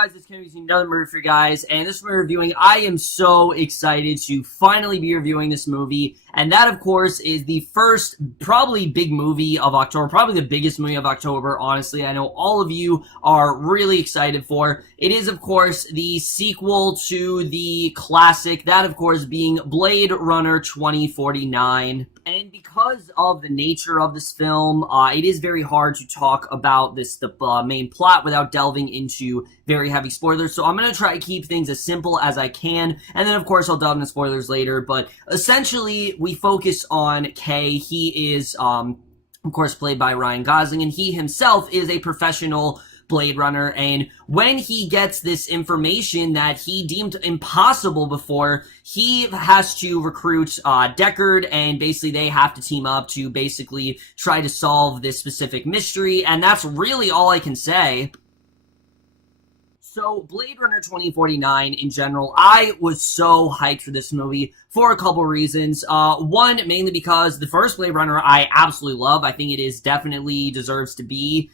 guys, it's Kenny with another movie for you guys, and this we're reviewing. I am so excited to finally be reviewing this movie, and that, of course, is the first, probably big movie of October, probably the biggest movie of October, honestly. I know all of you are really excited for. It is, of course, the sequel to the classic, that, of course, being Blade Runner 2049. And because of the nature of this film, it is very hard to talk about the main plot without delving into very heavy spoilers. So I'm going to try to keep things as simple as I can. And then, of course, I'll delve into spoilers later. But essentially, we focus on Kay. He is, of course, played by Ryan Gosling. And he himself is a professional Blade Runner, and when he gets this information that he deemed impossible before, he has to recruit Deckard, and basically they have to team up to basically try to solve this specific mystery, and that's really all I can say. So, Blade Runner 2049, in general, I was so hyped for this movie for a couple reasons. One, mainly because the first Blade Runner I absolutely love. I think it is definitely deserves to be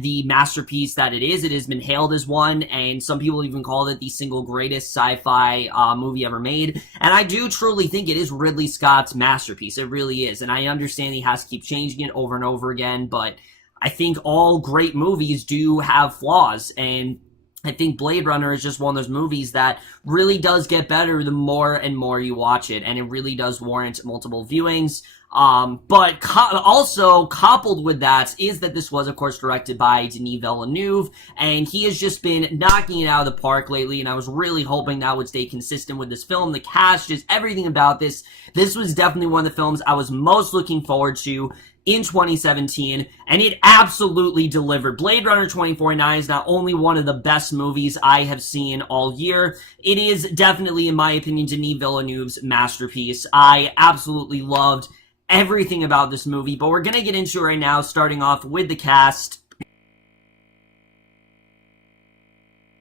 the masterpiece that it is. It has been hailed as one, and some people even call it the single greatest sci-fi movie ever made. And I do truly think it is Ridley Scott's masterpiece. It really is. And I understand he has to keep changing it over and over again, but I think all great movies do have flaws, and I think Blade Runner is just one of those movies that really does get better the more and more you watch it, and it really does warrant multiple viewings. But also coupled with that is that this was, of course, directed by Denis Villeneuve, and he has just been knocking it out of the park lately, and I was really hoping that would stay consistent with this film. The cast, just everything about this. This was definitely one of the films I was most looking forward to in 2017, and it absolutely delivered. Blade Runner 2049 is not only one of the best movies I have seen all year, it is definitely, in my opinion, Denis Villeneuve's masterpiece. I absolutely loved everything about this movie, but we're gonna get into it right now, starting off with the cast.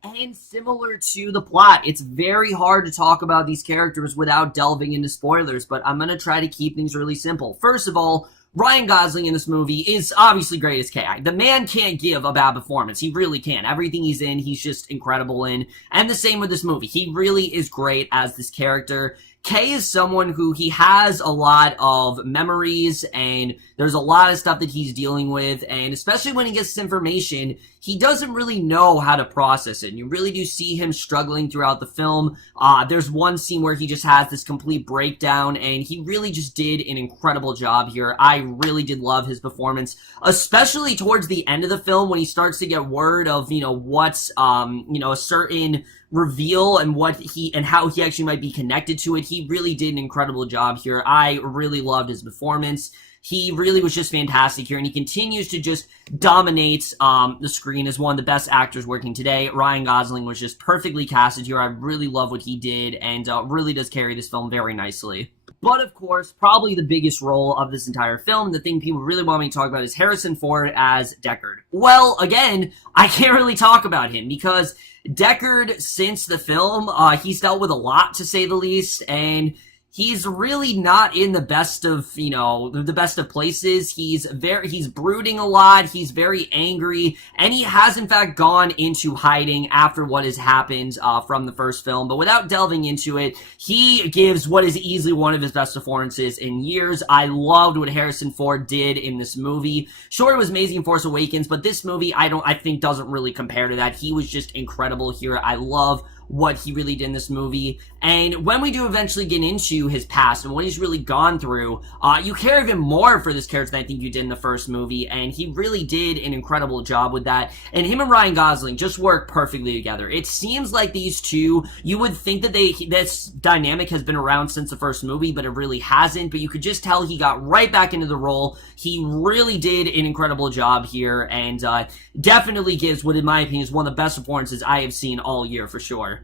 And similar to the plot, it's very hard to talk about these characters without delving into spoilers, but I'm gonna try to keep things really simple. First of all, Ryan Gosling in this movie is obviously great as K.I. The man can't give a bad performance. He really can't. Everything he's in, he's just incredible in. And the same with this movie. He really is great as this character. Kay is someone who he has a lot of memories, and there's a lot of stuff that he's dealing with, and especially when he gets this information, he doesn't really know how to process it, and you really do see him struggling throughout the film. There's one scene where he just has this complete breakdown, and he really just did an incredible job here. I really did love his performance, especially towards the end of the film when he starts to get word of, what's, a certain reveal and how he actually might be connected to it. He really did an incredible job here. I really loved his performance. He really was just fantastic here, and he continues to just dominate the screen as one of the best actors working today. Ryan Gosling was just perfectly casted here. I really love what he did, and really does carry this film very nicely. But, of course, probably the biggest role of this entire film, the thing people really want me to talk about, is Harrison Ford as Deckard. Well, again, I can't really talk about him, because Deckard, since the film, he's dealt with a lot, to say the least, and he's really not in the best of, the best of places. He's brooding a lot, he's very angry, and he has, in fact, gone into hiding after what has happened from the first film. But without delving into it, he gives what is easily one of his best performances in years. I loved what Harrison Ford did in this movie. Sure, it was amazing in Force Awakens, but this movie, I think doesn't really compare to that. He was just incredible here. I love what he really did in this movie. And when we do eventually get into his past and what he's really gone through, you care even more for this character than I think you did in the first movie, and he really did an incredible job with that. And him and Ryan Gosling just work perfectly together. It seems like these two, you would think that this dynamic has been around since the first movie, but it really hasn't. But you could just tell he got right back into the role. He really did an incredible job here, and definitely gives what, in my opinion, is one of the best performances I have seen all year for sure.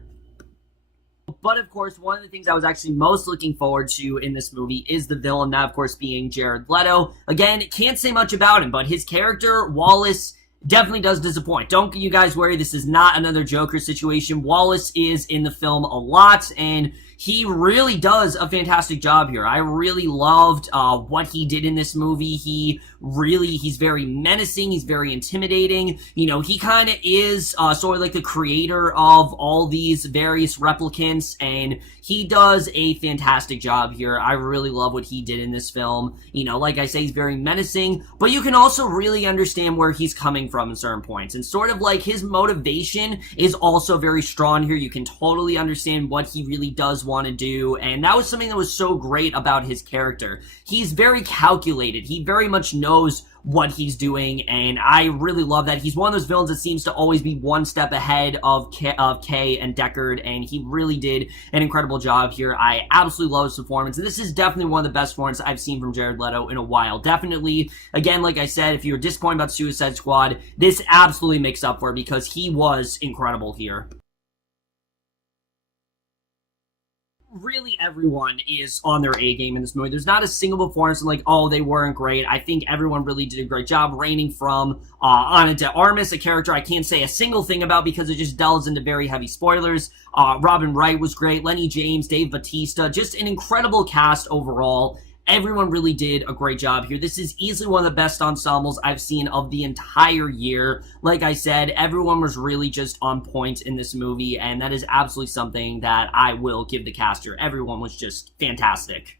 But, of course, one of the things I was actually most looking forward to in this movie is the villain, that, of course, being Jared Leto. Again, can't say much about him, but his character, Wallace, definitely does disappoint. Don't you guys worry, this is not another Joker situation. Wallace is in the film a lot, and he really does a fantastic job here. I really loved what he did in this movie. He's very menacing. He's very intimidating. You know, he kind of is sort of like the creator of all these various replicants, and he does a fantastic job here. I really love what he did in this film. You know, like I say, he's very menacing, but you can also really understand where he's coming from in certain points, and sort of like his motivation is also very strong here. You can totally understand what he really does want to do, and that was something that was so great about his character. He's very calculated. He very much knows what he's doing, and I really love that. He's one of those villains that seems to always be one step ahead of Kay and Deckard, and he really did an incredible job here. I absolutely love his performance, and this is definitely one of the best performances I've seen from Jared Leto in a while. Definitely, again, like I said, if you were disappointed about Suicide Squad, this absolutely makes up for it because he was incredible here. Really everyone is on their A game in this movie. There's not a single performance like, oh, they weren't great. I think everyone really did a great job, ranging from Ana de Armas, a character I can't say a single thing about because it just delves into very heavy spoilers. Robin Wright was great. Lennie James, Dave Bautista, just an incredible cast overall. Everyone really did a great job here. This is easily one of the best ensembles I've seen of the entire year. Like I said, everyone was really just on point in this movie, and that is absolutely something that I will give the cast here. Everyone was just fantastic.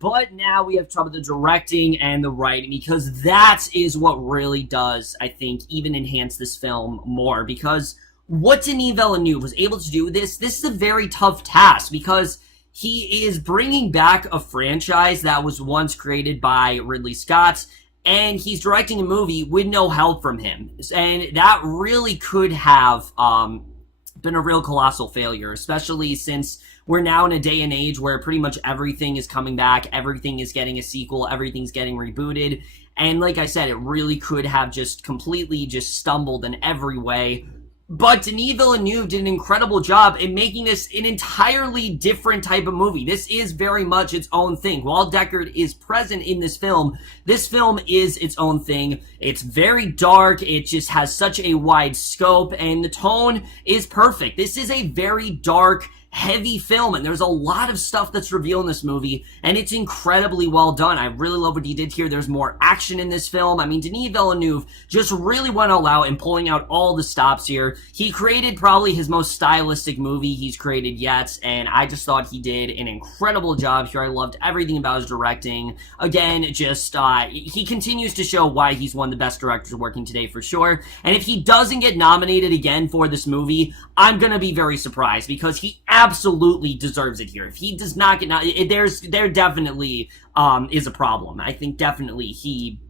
But now we have to talk about the directing and the writing, because that is what really does, I think, even enhance this film more. Because what Denis Villeneuve was able to do with this is a very tough task, because he is bringing back a franchise that was once created by Ridley Scott, and he's directing a movie with no help from him. And that really could have been a real colossal failure, especially since we're now in a day and age where pretty much everything is coming back, everything is getting a sequel, everything's getting rebooted. And like I said, it really could have just completely just stumbled in every way. But Denis Villeneuve did an incredible job in making this an entirely different type of movie. This is very much its own thing. While Deckard is present in this film is its own thing. It's very dark. It just has such a wide scope, and the tone is perfect. This is a very dark, heavy film, and there's a lot of stuff that's revealed in this movie, and it's incredibly well done. I really love what he did here. There's more action in this film. I mean, Denis Villeneuve just really went all out in pulling out all the stops here. He created probably his most stylistic movie he's created yet, and I just thought he did an incredible job here. I loved everything about his directing. Again, just, he continues to show why he's one of the best directors working today for sure, and if he doesn't get nominated again for this movie, I'm gonna be very surprised, because he absolutely deserves it here. If he does not get there definitely is a problem. I think definitely he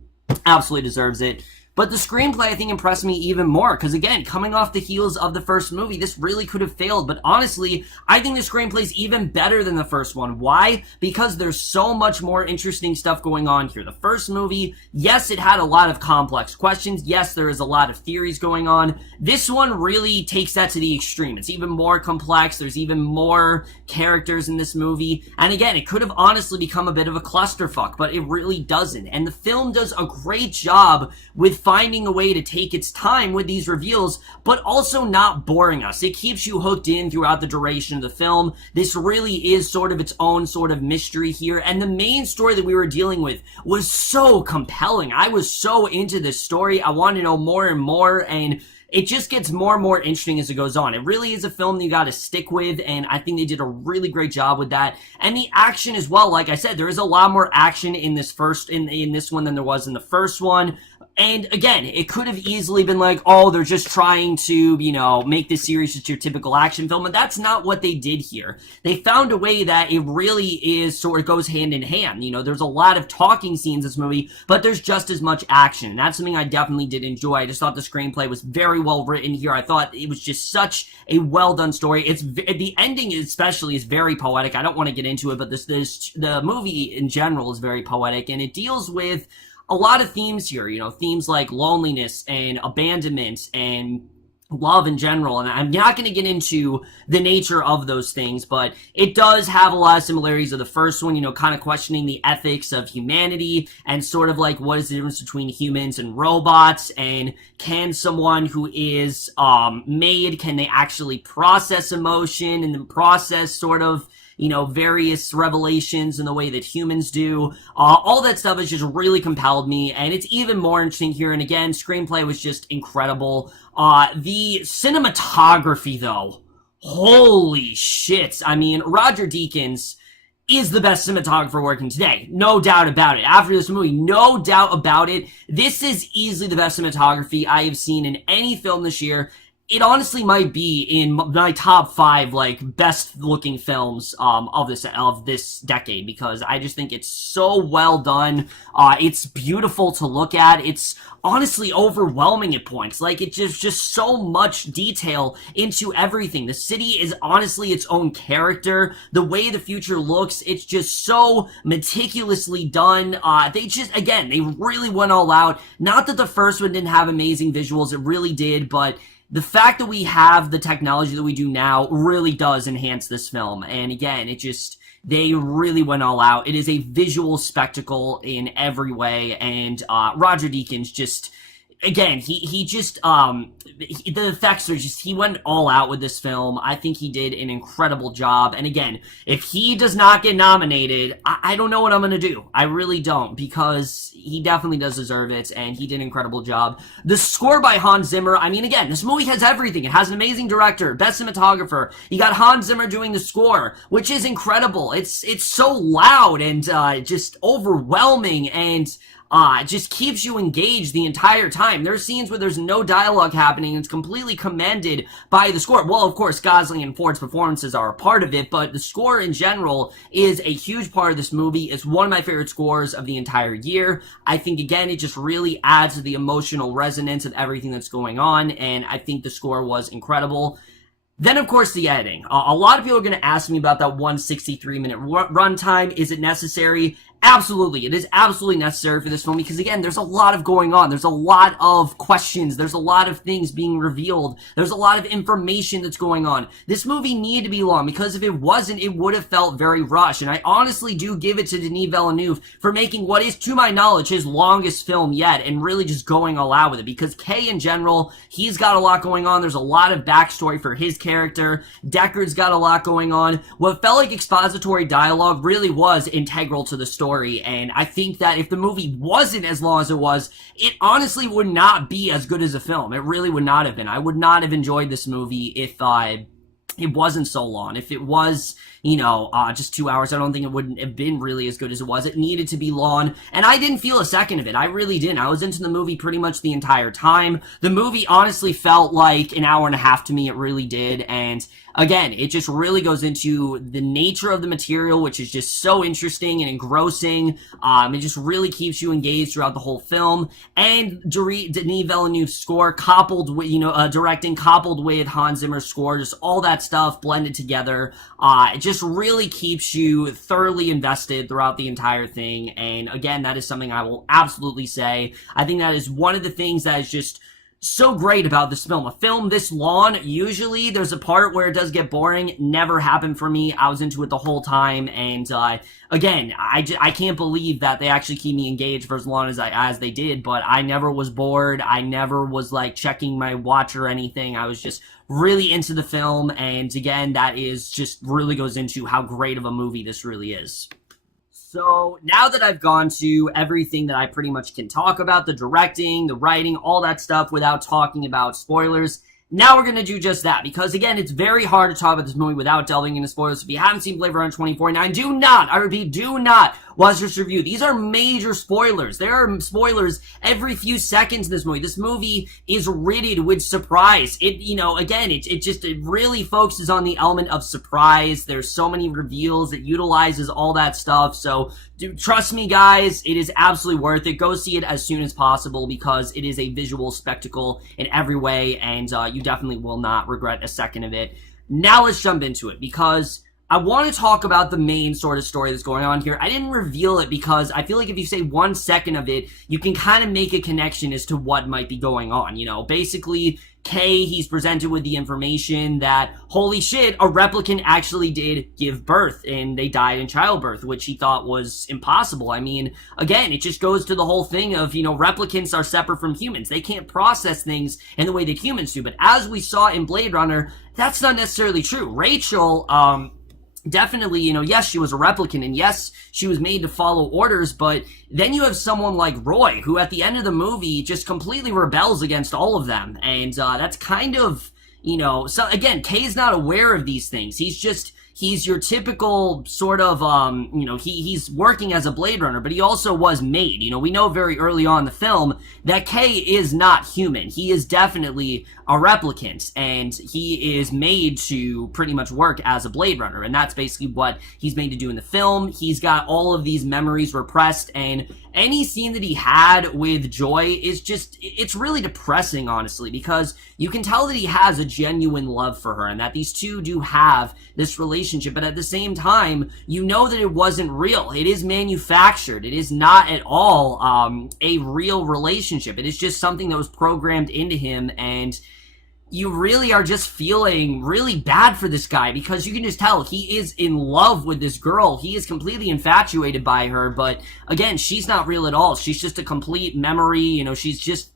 absolutely deserves it. But the screenplay, I think, impressed me even more, because again, coming off the heels of the first movie, this really could have failed. But honestly, I think the screenplay is even better than the first one. Why? Because there's so much more interesting stuff going on here. The first movie, yes, it had a lot of complex questions. Yes, there is a lot of theories going on. This one really takes that to the extreme. It's even more complex. There's even more characters in this movie. And again, it could have honestly become a bit of a clusterfuck, but it really doesn't. And the film does a great job with finding a way to take its time with these reveals, but also not boring us. It keeps you hooked in throughout the duration of the film. This really is sort of its own sort of mystery here, and the main story that we were dealing with was so compelling. I was so into this story. I wanted to know more and more, and it just gets more and more interesting as it goes on. It really is a film that you gotta stick with, and I think they did a really great job with that. And the action as well, like I said, there is a lot more action in this in this one than there was in the first one. And again, it could have easily been like, oh, they're just trying to, you know, make this series just your typical action film. And that's not what they did here. They found a way that it really is sort of goes hand in hand. You know, there's a lot of talking scenes in this movie, but there's just as much action. And that's something I definitely did enjoy. I just thought the screenplay was very well written here. I thought it was just such a well done story. The ending especially is very poetic. I don't want to get into it, but the movie in general is very poetic, and it deals with a lot of themes here, you know, themes like loneliness and abandonment and love in general. And I'm not going to get into the nature of those things, but it does have a lot of similarities of the first one, you know, kind of questioning the ethics of humanity and sort of like what is the difference between humans and robots, and can someone who is made, can they actually process emotion and then process sort of, you know, various revelations in the way that humans do. All that stuff has just really compelled me, and it's even more interesting here. And again, screenplay was just incredible. The cinematography, though, holy shit. I mean, Roger Deakins is the best cinematographer working today. No doubt about it. After this movie, no doubt about it. This is easily the best cinematography I have seen in any film this year. It honestly might be in my top 5, like, best looking films, of this decade, because I just think it's so well done. It's beautiful to look at. It's honestly overwhelming at points. Like, it's just so much detail into everything. The city is honestly its own character. The way the future looks, it's just so meticulously done. They really went all out. Not that the first one didn't have amazing visuals, it really did, but the fact that we have the technology that we do now really does enhance this film. And again, they really went all out. It is a visual spectacle in every way. And Roger Deakins just, again, the effects are just, he went all out with this film. I think he did an incredible job. And again, if he does not get nominated, I don't know what I'm going to do. I really don't, because he definitely does deserve it, and he did an incredible job. The score by Hans Zimmer, I mean, again, this movie has everything. It has an amazing director, best cinematographer. You got Hans Zimmer doing the score, which is incredible. It's so loud and just overwhelming, and it just keeps you engaged the entire time. There's scenes where there's no dialogue happening, and it's completely commanded by the score. Well, of course, Gosling and Ford's performances are a part of it, but the score in general is a huge part of this movie. It's one of my favorite scores of the entire year. I think, again, it just really adds to the emotional resonance of everything that's going on, and I think the score was incredible. Then, of course, the editing. A lot of people are going to ask me about that 163-minute runtime. Is it necessary? Absolutely. It is absolutely necessary for this film because, again, there's a lot of going on. There's a lot of questions. There's a lot of things being revealed. There's a lot of information that's going on. This movie needed to be long because if it wasn't, it would have felt very rushed. And I honestly do give it to Denis Villeneuve for making what is, to my knowledge, his longest film yet and really just going all out with it because Kay, in general, he's got a lot going on. There's a lot of backstory for his character. Deckard's got a lot going on. What felt like expository dialogue really was integral to the story. And I think that if the movie wasn't as long as it was, it honestly would not be as good as a film. It really would not have been. I would not have enjoyed this movie if it wasn't so long. If it was, just 2 hours, I don't think it wouldn't have been really as good as it was. It needed to be long, and I didn't feel a second of it. I really didn't. I was into the movie pretty much the entire time. The movie honestly felt like an hour and a half to me. It really did, and again, it just really goes into the nature of the material, which is just so interesting and engrossing. It just really keeps you engaged throughout the whole film. And Denis Villeneuve's score, coupled with, directing, coupled with Hans Zimmer's score, just all that stuff blended together. It just really keeps you thoroughly invested throughout the entire thing. And again, that is something I will absolutely say. I think that is one of the things that is just so great about this film. A film this long, usually there's a part where it does get boring. Never happened for me. I was into it the whole time, and again, I can't believe that they actually keep me engaged for as long as they did, but I never was bored. I never was like checking my watch or anything. I was just really into the film, and again, that is just really goes into how great of a movie this really is. So now that I've gone to everything that I pretty much can talk about, the directing, the writing, all that stuff without talking about spoilers, now we're going to do just that. Because again, it's very hard to talk about this movie without delving into spoilers. If you haven't seen Blade Runner 2049, do not, I repeat, do not watch this review. These are major spoilers. There are spoilers every few seconds in this movie. This movie is riddled with surprise. It really focuses on the element of surprise. There's so many reveals. It utilizes all that stuff. So trust me, guys, it is absolutely worth it. Go see it as soon as possible because it is a visual spectacle in every way, and you definitely will not regret a second of it. Now let's jump into it because I want to talk about the main sort of story that's going on here. I didn't reveal it because I feel like if you say 1 second of it, you can kind of make a connection as to what might be going on. You know, basically, Kay, he's presented with the information that, holy shit, a replicant actually did give birth and they died in childbirth, which he thought was impossible. I mean, again, it just goes to the whole thing of, you know, replicants are separate from humans. They can't process things in the way that humans do. But as we saw in Blade Runner, that's not necessarily true. Rachel, definitely, you know, yes, she was a replicant, and yes, she was made to follow orders, but then you have someone like Roy, who at the end of the movie just completely rebels against all of them, and that's kind of, you know, so again, Kay's not aware of these things. He's your typical sort of, you know, he's working as a Blade Runner, but he also was made. You know, we know very early on in the film that Kay is not human. He is definitely a replicant, and he is made to pretty much work as a Blade Runner, and that's basically what he's made to do in the film. He's got all of these memories repressed, and any scene that he had with Joy is just, it's really depressing, honestly, because you can tell that he has a genuine love for her, and that these two do have this relationship, but at the same time, you know that it wasn't real. It is manufactured. It is not at all a real relationship. It is just something that was programmed into him, and you really are just feeling really bad for this guy because you can just tell he is in love with this girl. He is completely infatuated by her, but again, she's not real at all. She's just a complete memory. You know, she's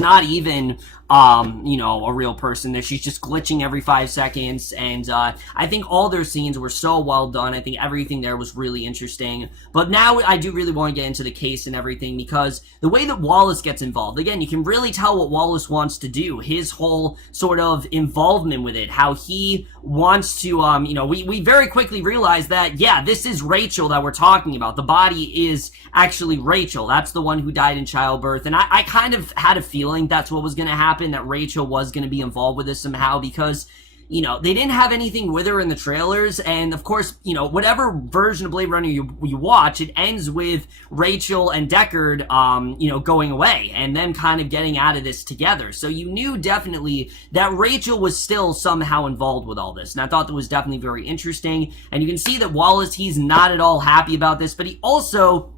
not even, you know, a real person. That she's just glitching every 5 seconds, and I think all their scenes were so well done. I think everything there was really interesting. But now I do really want to get into the case and everything, because the way that Wallace gets involved, again, you can really tell what Wallace wants to do. His whole sort of involvement with it, how he wants to, you know, we very quickly realize that, yeah, this is Rachel that we're talking about. The body is actually Rachel. That's the one who died in childbirth, and I kind of had a feeling that's what was going to happen, that Rachel was going to be involved with this somehow, because, you know, they didn't have anything with her in the trailers, and of course, you know, whatever version of Blade Runner you watch, it ends with Rachel and Deckard, you know, going away, and then kind of getting out of this together. So you knew definitely that Rachel was still somehow involved with all this, and I thought that was definitely very interesting, and you can see that Wallace, he's not at all happy about this, but he also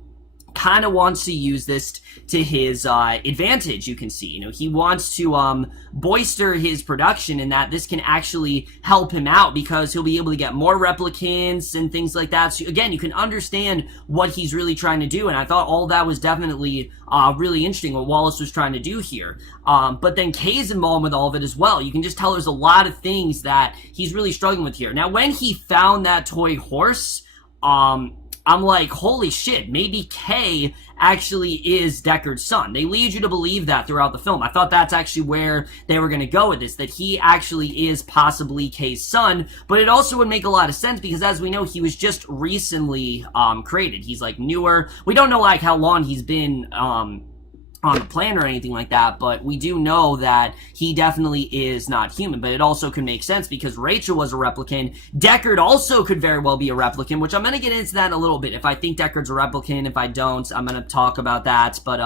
kind of wants to use this to his advantage. You can see, you know, he wants to boister his production, and that this can actually help him out because he'll be able to get more replicants and things like that. So again, you can understand what he's really trying to do, and I thought all that was definitely really interesting what Wallace was trying to do here. But then Kay's involved with all of it as well. You can just tell there's a lot of things that he's really struggling with here. Now, when he found that toy horse, I'm like, holy shit, maybe Kay actually is Deckard's son. They lead you to believe that throughout the film. I thought that's actually where they were going to go with this, that he actually is possibly Kay's son, but it also would make a lot of sense because, as we know, he was just recently created. He's like newer. We don't know like how long he's been on the planet or anything like that, but we do know that he definitely is not human. But it also could make sense because Rachel was a replicant. Deckard also could very well be a replicant, which I'm going to get into that in a little bit. If I think Deckard's a replicant, if I don't, I'm going to talk about that. But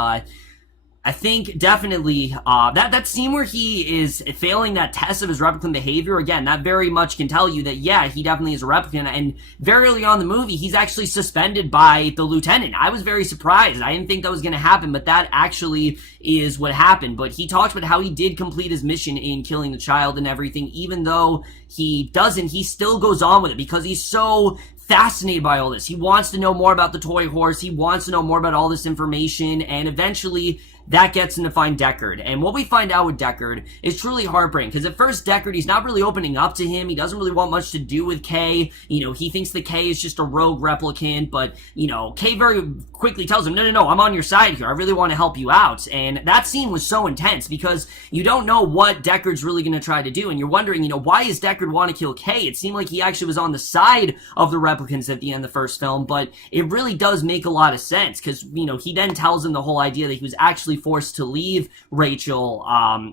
I think definitely that scene where he is failing that test of his replicant behavior, again, that very much can tell you that, yeah, he definitely is a replicant. And very early on in the movie, he's actually suspended by the lieutenant. I was very surprised. I didn't think that was going to happen, but that actually is what happened. But he talks about how he did complete his mission in killing the child and everything. Even though he doesn't, he still goes on with it because he's so fascinated by all this. He wants to know more about the toy horse. He wants to know more about all this information, and eventually that gets him to find Deckard. And what we find out with Deckard is truly heartbreaking, because at first Deckard, he's not really opening up to him. He doesn't really want much to do with Kay. You know, he thinks that Kay is just a rogue replicant, but, you know, Kay very quickly tells him, no, I'm on your side here. I really want to help you out. And that scene was so intense because you don't know what Deckard's really going to try to do, and you're wondering, you know, why does Deckard want to kill Kay? It seemed like he actually was on the side of the replicants at the end of the first film, but it really does make a lot of sense because, he then tells him the whole idea that he was actually forced to leave Rachel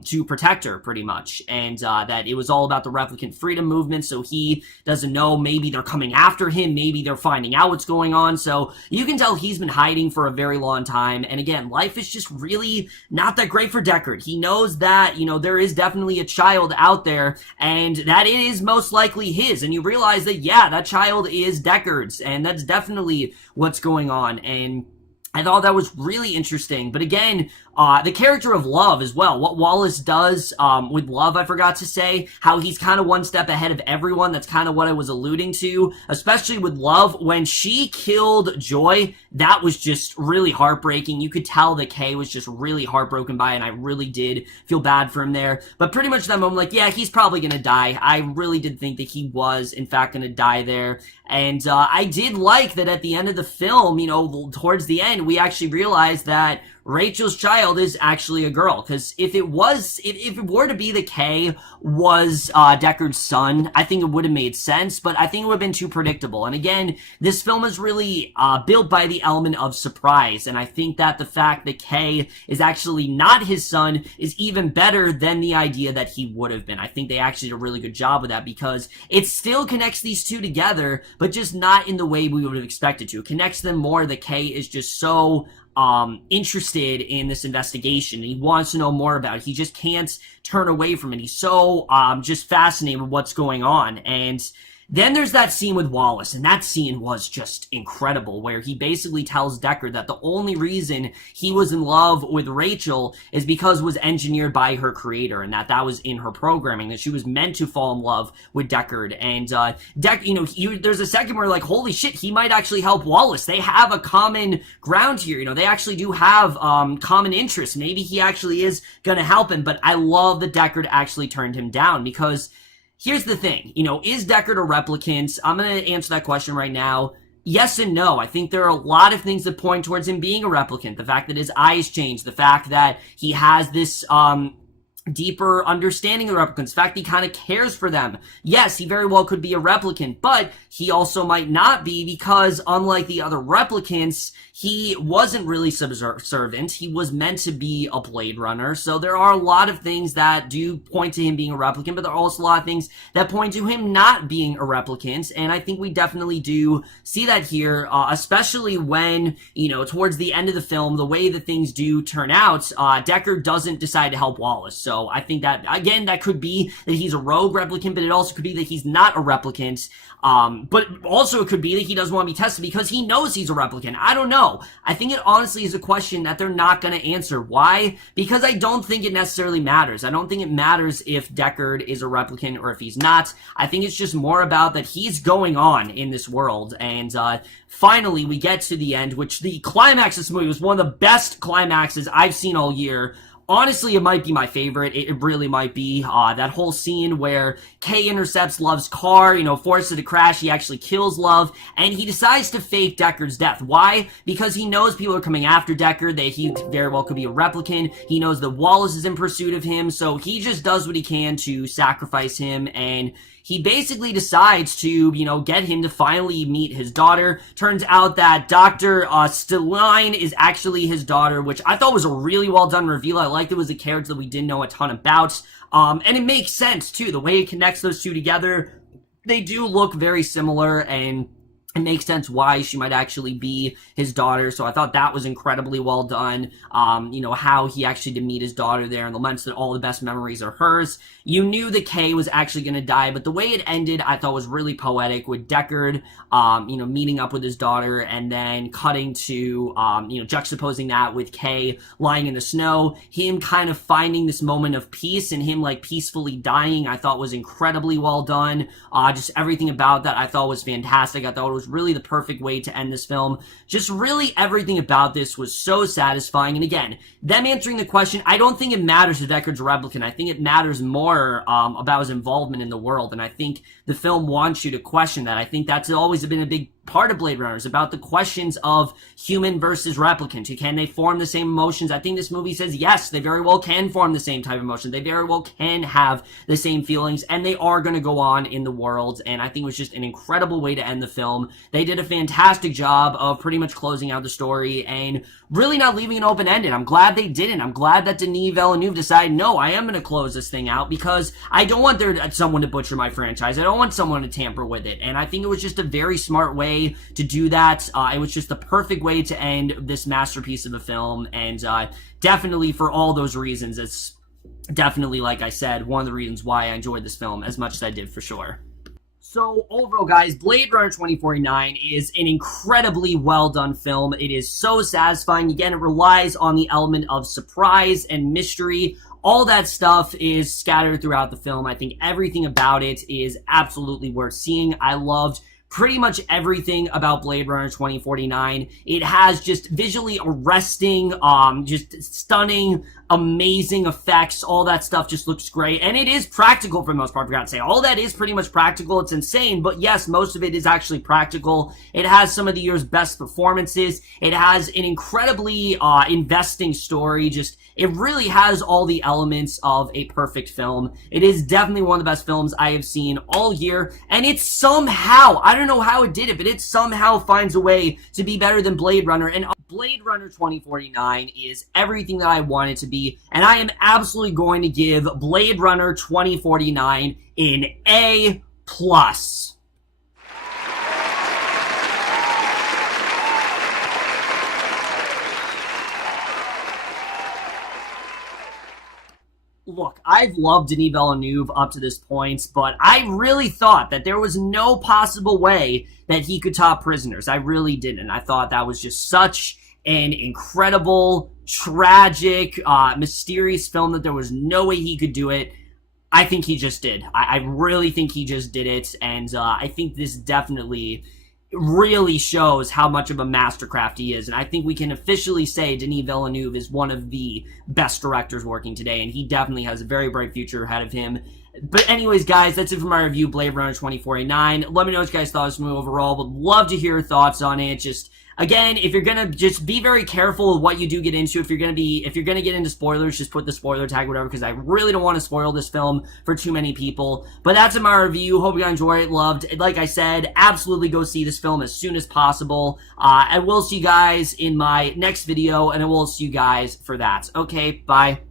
to protect her, pretty much, and that it was all about the replicant freedom movement, so he doesn't know. Maybe they're coming after him, maybe they're finding out what's going on, so you can tell he's been hiding for a very long time, and again, life is just really not that great for Deckard. He knows that, there is definitely a child out there, and that it is most likely his, and you realize that, yeah, that child is Deckard's, and that's definitely what's going on, and I thought that was really interesting. But again, the character of Love as well. What Wallace does with Love, I forgot to say, how he's kind of one step ahead of everyone. That's kind of what I was alluding to, especially with Love. When she killed Joy, that was just really heartbreaking. You could tell that Kay was just really heartbroken by it, and I really did feel bad for him there. But pretty much that moment, like, yeah, he's probably going to die. I really did think that he was, in fact, going to die there. And I did like that at the end of the film, towards the end, we actually realized that Rachel's child is actually a girl, because if it were to be that Kay was Deckard's son, I think it would have made sense, but I think it would have been too predictable. And again, this film is really built by the element of surprise, and I think that the fact that Kay is actually not his son is even better than the idea that he would have been. I think they actually did a really good job with that, because it still connects these two together, but just not in the way we would have expected to. It connects them more that Kay is just so interested in this investigation. He wants to know more about it. He just can't turn away from it. He's so just fascinated with what's going on. And then there's that scene with Wallace, and that scene was just incredible, where he basically tells Deckard that the only reason he was in love with Rachel is because it was engineered by her creator, and that was in her programming, that she was meant to fall in love with Deckard. And there's a second where, like, holy shit, he might actually help Wallace. They have a common ground here. They actually do have common interests. Maybe he actually is gonna help him. But I love that Deckard actually turned him down, because here's the thing, is Deckard a replicant? I'm going to answer that question right now. Yes and no. I think there are a lot of things that point towards him being a replicant. The fact that his eyes changed, the fact that he has this deeper understanding of the replicants, the fact he kind of cares for them. Yes, he very well could be a replicant, but he also might not be, because unlike the other replicants, he wasn't really subservient. He was meant to be a Blade Runner. So there are a lot of things that do point to him being a replicant, but there are also a lot of things that point to him not being a replicant. And I think we definitely do see that here, especially when, towards the end of the film, the way that things do turn out, Deckard doesn't decide to help Wallace. So I think that, again, that could be that he's a rogue replicant, but it also could be that he's not a replicant. But also it could be that he doesn't want to be tested because he knows he's a replicant. I don't know. I think it honestly is a question that they're not going to answer. Why? Because I don't think it necessarily matters. I don't think it matters if Deckard is a replicant or if he's not. I think it's just more about that he's going on in this world. And finally, we get to the end, which the climax of this movie was one of the best climaxes I've seen all year. Honestly, it might be my favorite. It really might be. That whole scene where Kay intercepts Love's car, forces it to crash. He actually kills Love, and he decides to fake Deckard's death. Why? Because he knows people are coming after Deckard, that he very well could be a replicant. He knows that Wallace is in pursuit of him, so he just does what he can to sacrifice him, and he basically decides to, get him to finally meet his daughter. Turns out that Dr. Stelline is actually his daughter, which I thought was a really well done reveal. I liked it was a character that we didn't know a ton about. And it makes sense, too. The way it connects those two together, they do look very similar, and it makes sense why she might actually be his daughter, so I thought that was incredibly well done. How he actually did meet his daughter there, and laments that all the best memories are hers. You knew that Kay was actually going to die, but the way it ended I thought was really poetic, with Deckard, meeting up with his daughter, and then cutting to, juxtaposing that with Kay lying in the snow, him kind of finding this moment of peace, and him, peacefully dying, I thought was incredibly well done. Just everything about that I thought was fantastic. I thought it was really the perfect way to end this film. Just really everything about this was so satisfying. And again, them answering the question, I don't think it matters if Deckard's a replicant. I think it matters more about his involvement in the world. And I think the film wants you to question that. I think that's always been a big part of Blade Runner is about the questions of human versus replicant. Can they form the same emotions? I think this movie says yes, they very well can form the same type of emotion. They very well can have the same feelings, and they are going to go on in the world, and I think it was just an incredible way to end the film. They did a fantastic job of pretty much closing out the story and really not leaving it open-ended. I'm glad they didn't. I'm glad that Denis Villeneuve decided, no, I am going to close this thing out because I don't want someone to butcher my franchise. I don't want someone to tamper with it, and I think it was just a very smart way to do that. It was just the perfect way to end this masterpiece of a film, and definitely for all those reasons, it's definitely, like I said, one of the reasons why I enjoyed this film as much as I did, for sure. So overall, guys, Blade Runner 2049 is an incredibly well done film. It is so satisfying. Again, it relies on the element of surprise and mystery. All that stuff is scattered throughout the film. I think everything about it is absolutely worth seeing. I loved pretty much everything about Blade Runner 2049. It has just visually arresting, just stunning, amazing effects. All that stuff just looks great. And it is practical for the most part, I forgot to say. All that is pretty much practical. It's insane, but yes, most of it is actually practical. It has some of the year's best performances. It has an incredibly investing story. Just, it really has all the elements of a perfect film. It is definitely one of the best films I have seen all year, and it somehow, I don't know how it did it, but it somehow finds a way to be better than Blade Runner, and Blade Runner 2049 is everything that I want it to be, and I am absolutely going to give Blade Runner 2049 an A+. Look, I've loved Denis Villeneuve up to this point, but I really thought that there was no possible way that he could top Prisoners. I really didn't. I thought that was just such an incredible, tragic, mysterious film that there was no way he could do it. I think he just did. I really think he just did it, and I think this definitely really shows how much of a mastercraft he is, and I think we can officially say Denis Villeneuve is one of the best directors working today, and he definitely has a very bright future ahead of him. But anyways, guys, that's it for my review, Blade Runner 2049. Let me know what you guys thought of this movie overall. Would love to hear your thoughts on it. Just, again, if you're gonna just be very careful with what you do get into. If you're gonna get into spoilers, just put the spoiler tag, whatever, because I really don't want to spoil this film for too many people. But that's my review. Hope you guys enjoyed it, loved it. Like I said, absolutely go see this film as soon as possible. I will see you guys in my next video, and I will see you guys for that. Okay, bye.